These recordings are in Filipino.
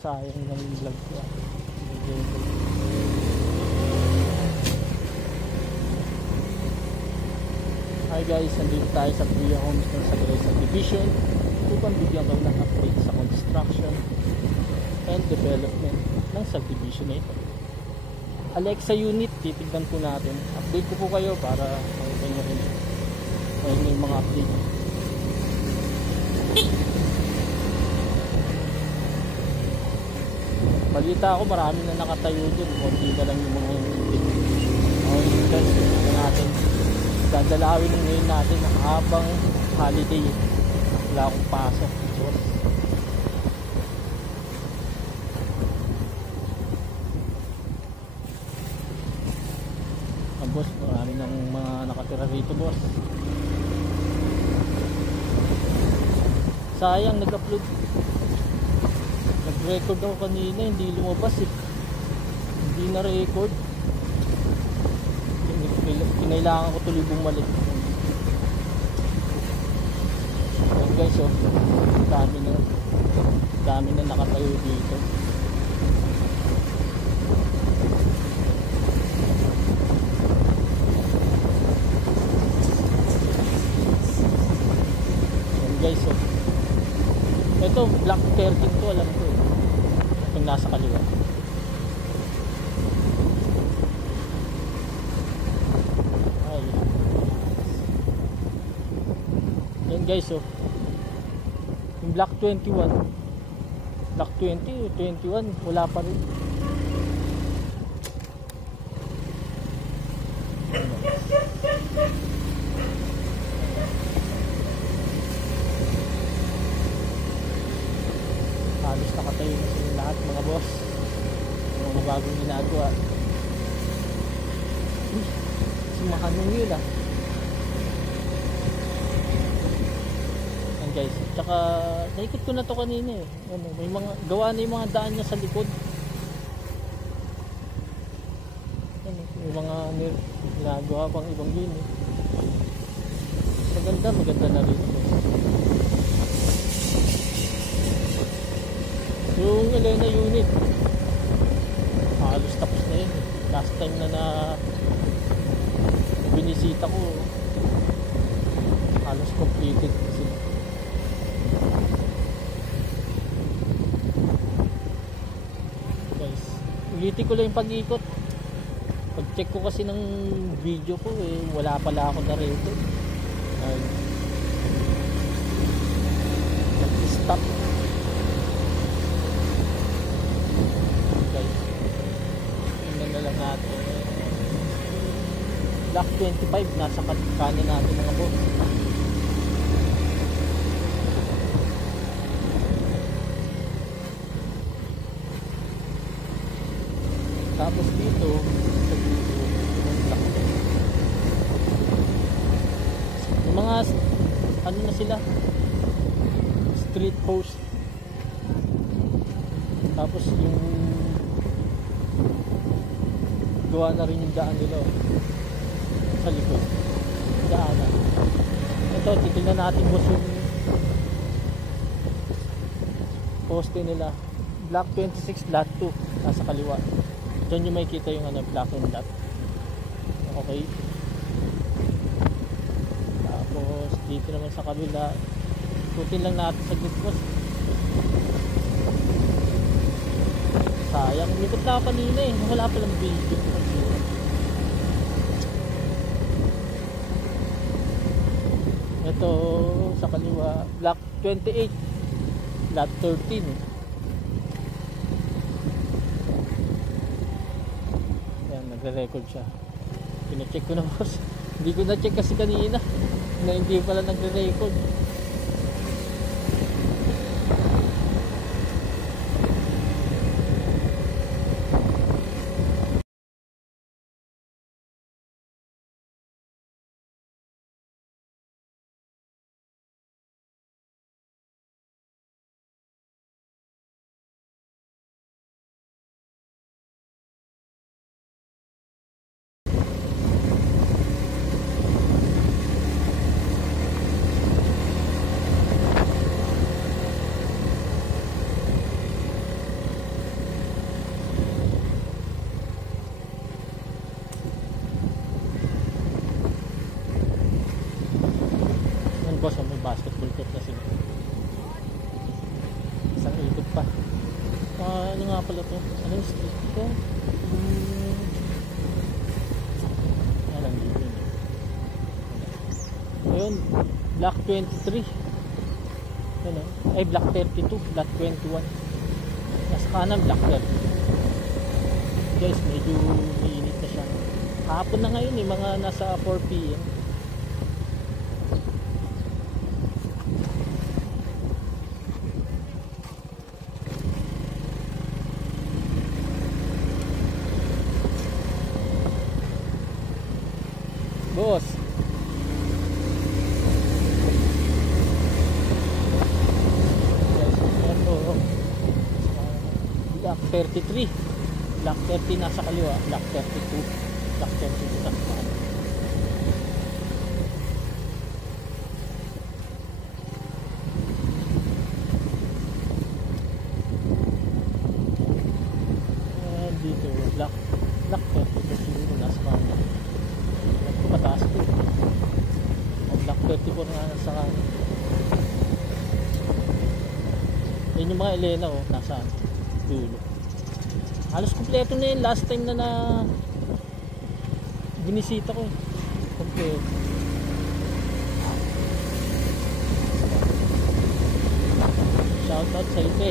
Sayang lang yung vlog ko. Hi guys, nandito tayo sa Kuya Homes ng Sagrada Subdivision upang bigyan kayo ng update sa construction and development ng subdivision na ito. Alexa unit, titignan po natin. Update ko po kayo para makita nyo rin may mga update. Balita ako marami na nakatayo dun, konti na lang yung mga unit. Okay, natin dadalawin ngayon natin habang holiday. Wala akong pasok. Boss, marami ng mga nakatira rito, boss. Sayang, nag-upload, nag-record ako kanina, hindi lumabas eh. Hindi na record. Kinailangan ko tuloy bumalik. Ayan guys, oh, dami na nakatayo dito. Guys, so ito black 13 to, alam ko eh, itong nasa kaliwa. Ay, yan guys, so yung black 21, black 20 o 21 wala pa rin. Halos nakatayo na sila lahat mga boss, mga bagong ginagawa. Sumahanong yun ah. Yan guys, tsaka naikot ko na to kanina eh. Ano, may mga gawa na yung mga daan niya sa likod. Ano, may mga ginagawa pang ibang yun eh. Maganda na rin. Yung Elena unit halos tapos na yun. Last time na binisita ko, halos completed sila. Guys, ulitin ko lang yung pag-ikot. Pag check ko kasi ng video ko eh, wala pala ako na rito. Nag-stop. Black 25 nasa kanan natin mga boss. Tapos dito yung mga ano na sila, street post. Tapos yung gawa na rin yung daan nila sa likod. Daanan. Ito, titignan natin boss yung poste nila. Block 26 lot 2 nasa kaliwa. Diyan yung makikita yung ano, black and lot. Okay. Tapos dito naman sa kabila, ikutin lang natin sa grid boss. Sayang, likot na kanina eh, wala palang video. Ito sa kaliwa, block 28 lot 13. Yan, nagre-record siya. Pina-check ko na boss. Hindi ko na-check kasi kanina na hindi pala nagre-record. boss, may basketball court na sila. Isang ikot pa. Ano nga pala to? Ano yung street ko? Alam dito yun. Ayun, block 23. Ano? Ay, block 32, block 21. Nasa kanan, block 30. Guys, medyo mainit na siya. Hapon na ngayon mga nasa 4 PM. Boss. Block 33. Block 30 nasa kaliwa. Block 32. Block 32 nasa kanan. Dito block 32 siguro nasa kanan. Mataas to. Block 34 nga nasa kanan. Yan yung mga Elena nasa dulo. Halos kumpleto na yun. Last time na binisita ko. Kumpleto. Shoutout sa Ipe.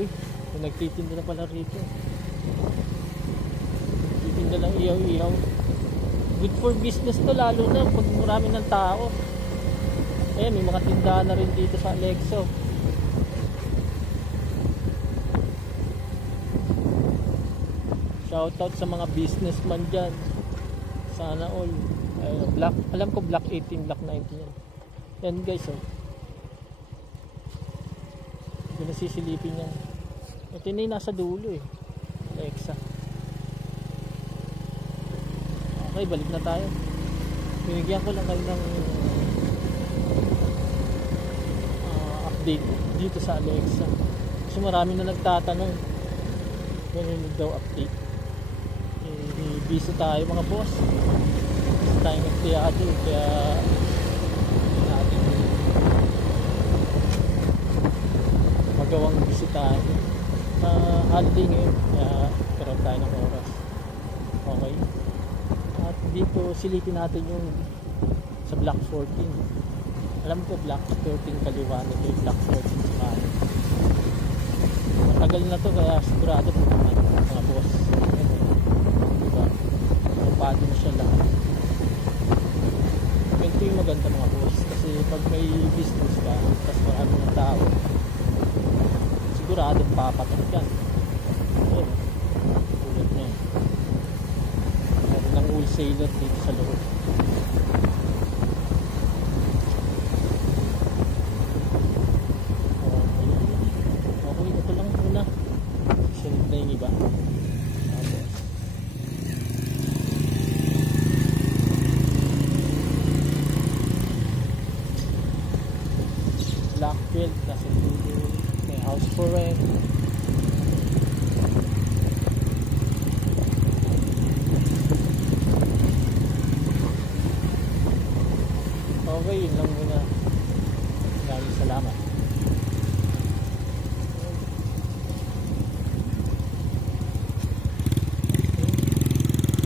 Uy, nagtitinda na pala rito. Nagtitinda lang ihaw-ihaw. Good for business to, lalo na pag marami ng tao. Ayan, may mga tindahan na rin dito sa Alexo. Shoutout sa mga businessman dyan. Sana all. Ayun, block, alam ko block 18, block 19 yan. Yan guys, Hindi na sisilipin yan. Ito na yung nasa dulo Alexa. Okay, balik na tayo. Binigyan ko lang kayo ng update dito sa Alexa. Kasi marami na nagtatanong. Ganun daw update. Busy tayo mga boss. Busy tayo nagtiyado. Kaya natin magawang bisitahin. Holiday ngayon. Kaya karoon tayo ng oras. Okay. At dito silipin natin yung sa block 14. Alam ko block 13 kaliwa nito yung block 14 sa kanan. Matagal na to kaya sigurado mga boss. Diba? Pado na siya lahat. Ito yung maganda mga boss. Kasi pag may business ka tapos marami ng tao, sigurado papatak yan. Ayun. Tulad niya. Meron ng wholesaler dito sa loob. Okay, ito lang muna. Sunod na yung iba. Block 12 nasa dulo. May house for rent. Okay, yun lang muna. Maraming salamat.